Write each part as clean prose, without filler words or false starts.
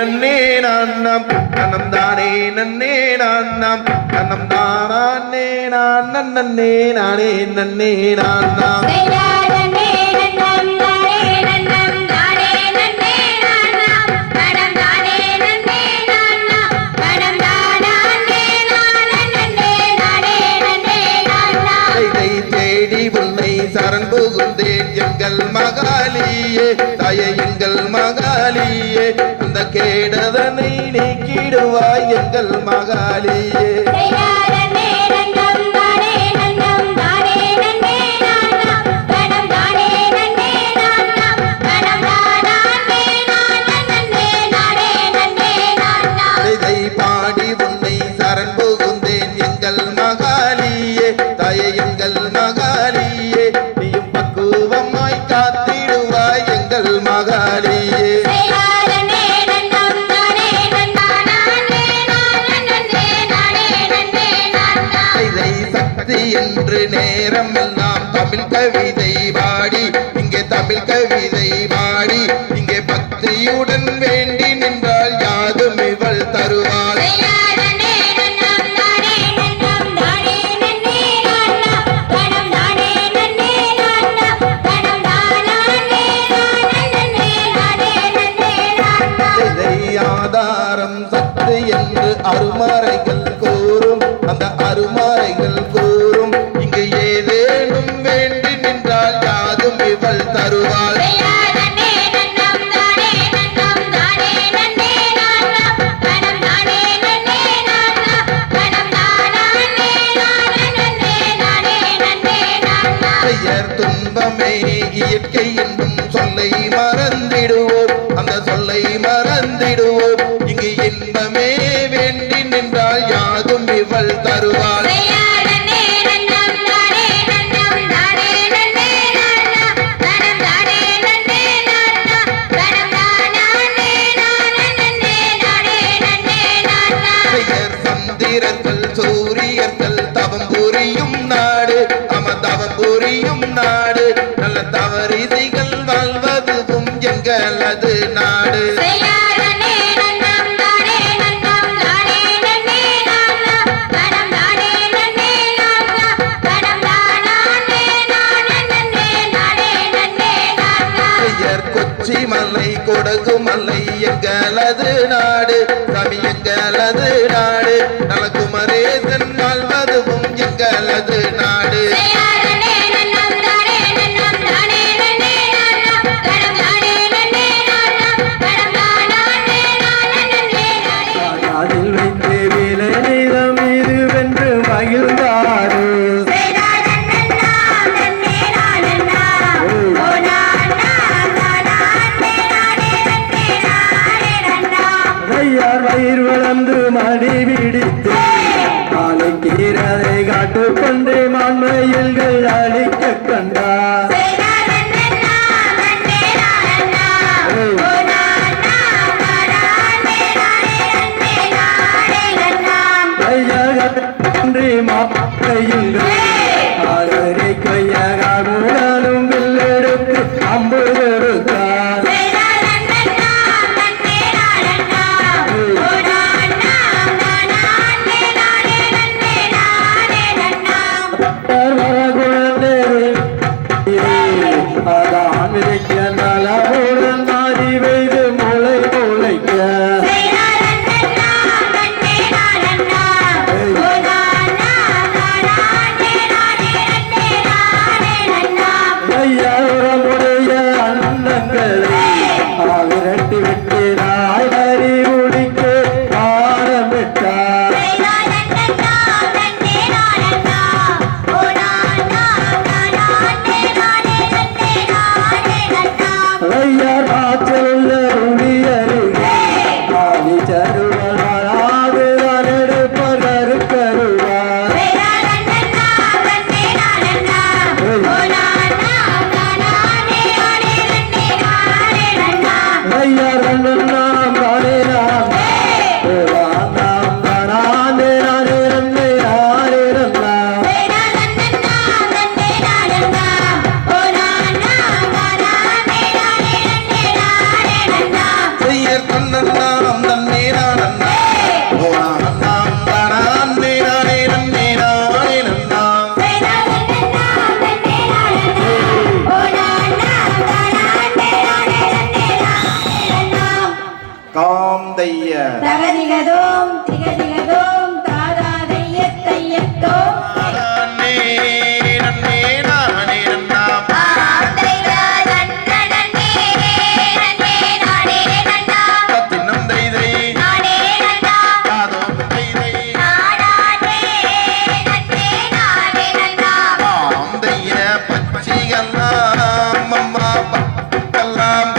நன்னே நான்னம் நன்னம் தானே நன்னே நான்னம் நன்னம் தானே நான் நன்னே நானே நன்னே நான்னம் சரண் புகுந்தேன் எங்கள் மகாலியே தாயே எங்கள் மகாலியே அந்த கேடதனை நீக்கிடுவாய் எங்கள் மகாலியே பாடி உன்னை சரண் புகுந்தேன் எங்கள் மகாலியே தாயே எங்கள் மகாலியே என்று நேரம் எல்லாம் தமிழ் கவிதை பாடி இங்கே தமிழ் கவிதை பாடி இங்கே பக்தியுடன் வேண்டி நின்றால் யாதும் இவள் தருவாள் ஆதாரம் சக்தி என்று அருமறைகள் கூறும் அந்த அருமறைகள் கூறும் இங்கு ஏதேனும் வேண்டி நின்றால் யாதும் இவள் தருவாள் பெயர் துன்பமே இயற்கை என்னும் சொல்லை மறந்திடுவோம் அந்த சொல்லை மறந்திடுவோம் இங்கு இன்பமே வேண்டி நின்றால் யாதும் இவள் தருவாள் பெயர் சந்திரர்கள் சூரியர்கள் தவம் புரியும் நாடு தவம் புரியும் நாடு நல்ல தவறிசைகள் வாழ்வதும் எங்களது நாடு கொச்சி மலை கொடகு மலை எங்களது நாடு சாமி எங்களது நாடு நலகுமரேசன் வாழ்வதும் எங்களது நாடு வயிறு வளர்ந்து மடி பிடித்து காலை கீரதை காட்டு கொண்டு மான்மயில்கள் அழிக்க கண்டார் மாப்பையில்கள் ஆதரை கொய்யாலும் வில்லெடுத்து அம்பு கொடுத்தார் Yeah. தாம் தைய தகதிகதோம் திகதிகதோம் தாதா தைய தையத்தோம் நன்னே நன்னே நானே நன்னாம் தத்தினம் தைதை தாதோம் தைதை தாம் தைய பச்சிகள்லாம் அம்மா பக்கெல்லாம்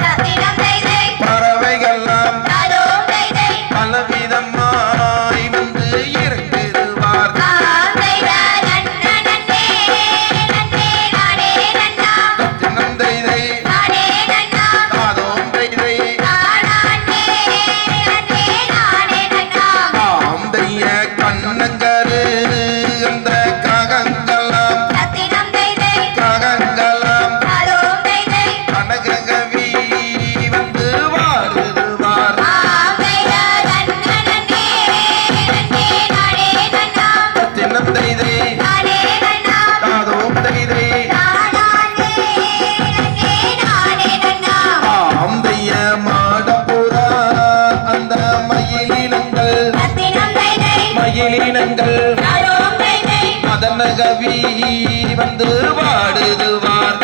பறவைகள்லாம் பலவிதமாய் வந்து இறங்கிடுவார் தத்தினம் தைதை தாதோம் தைதை தாம் தைய கண்ணங்கரு அந்த காகங்களாம் காகங்களாம் கனககவி வந்து வாழுதுவார் தத்தினம் தைதை தாதோம் தைதை தாம் தைய மாடப்புறா அந்த மயிலினங்கள் மயிலினங்கள் மதனகவி வந்து வாடுதுவார்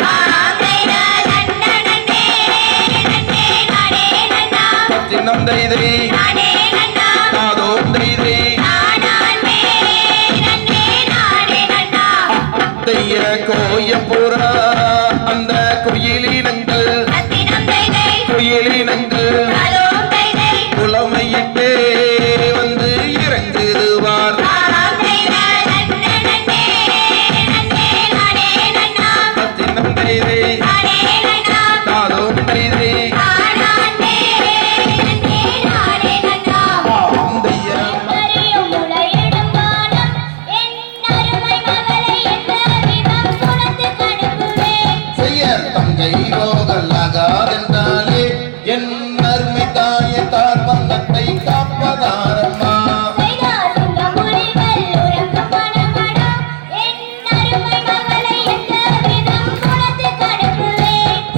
தத்தினம் தைதை தாதோம் தைதை தைய கோயப்புறா அந்த குயிலினங்கள் குயிலினங்கள் புலமையிட்டே வந்து இறங்குதுவார் தத்தினம் தைதை தாதோம் தைதை தாம் தைய செய்ய தங்கை ரோகல்லாகாதென்றாலே என் அருமை தாய தார் வந்தத்தை காப்பதாரம்மா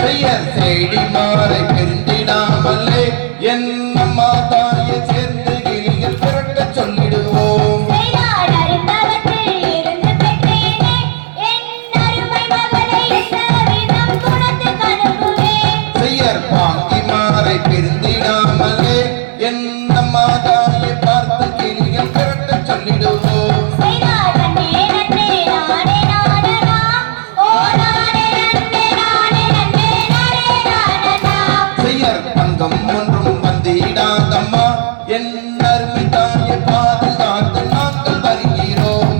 செய்ய செய்தி மாறை பிரிந்திடாமலே என் அம்மா தாயை சேர்ந்து கிளிகள் புரட்டச் சொல்லிடுவோம் செய்யற் பாங்கி மாறை பிரிந்திடாமலே என் அம்மா தாயை பார்த்து கிளிகள் புரட்டச் சொல்லிடுவோம் செய்யற் தங்கம் ஒன்றும் வந்திடாதம்மா என் அருமை தாயை பாதுகாத்து நாங்கள் வருகிறோம்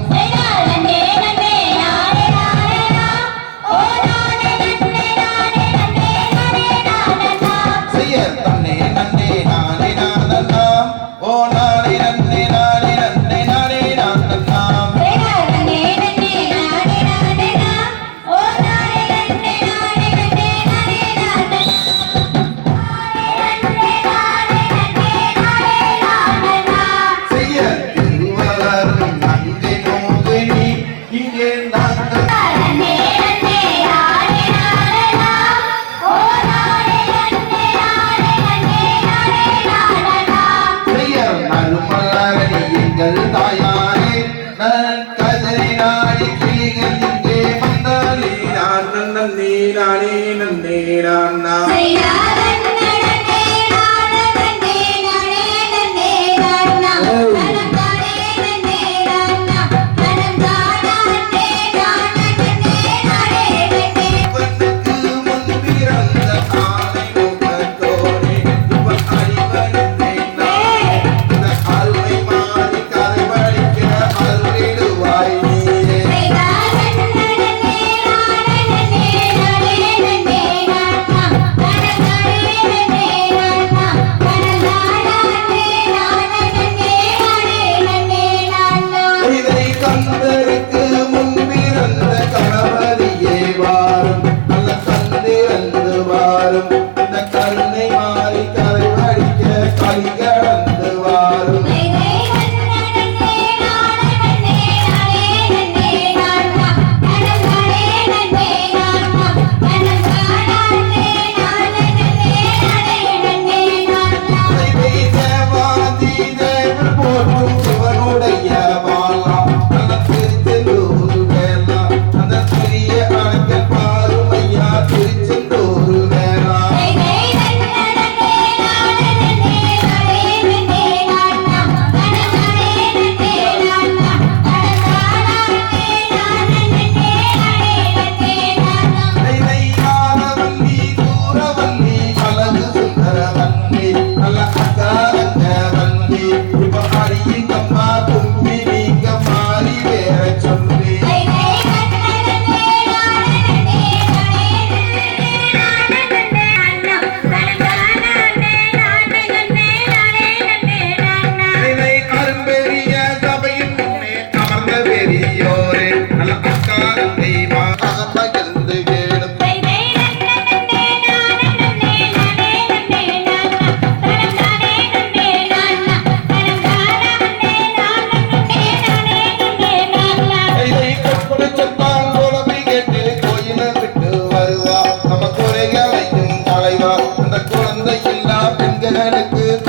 செய்யற் தன்னே நன்னே நானே நானன்னாம் ஓ நானே நன்னே நானே நன்னே நானே நானன்னாம்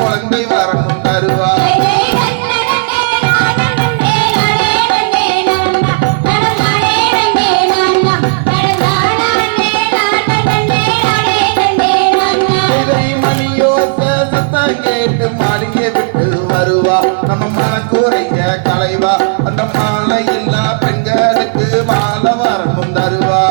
குழந்தை வரணும் தருவா இதை மணியோச சத்தம் கேட்டு மாளிகை விட்டு வருவா நம்ம மனக்குறைய களைவா அந்த மாலை இல்லா பெண்களுக்கு மாலை வரணும் தருவா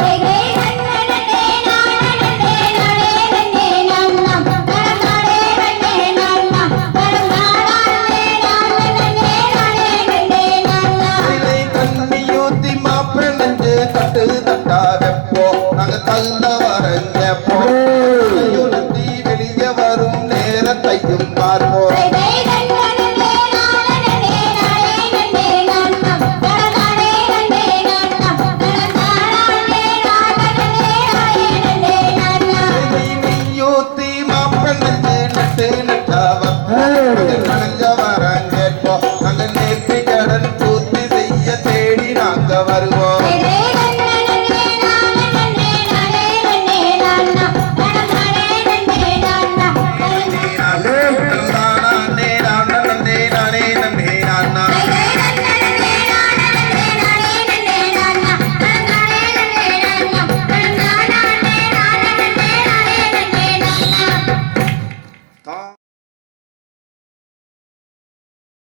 இதை தண்ணியூத்தி மாப்பிள்ளை தட்டு தட்டா வெப்போ நாங்க தகுந்த வரங்க போ வெளியே வரும் நேரத்தையும் பாரு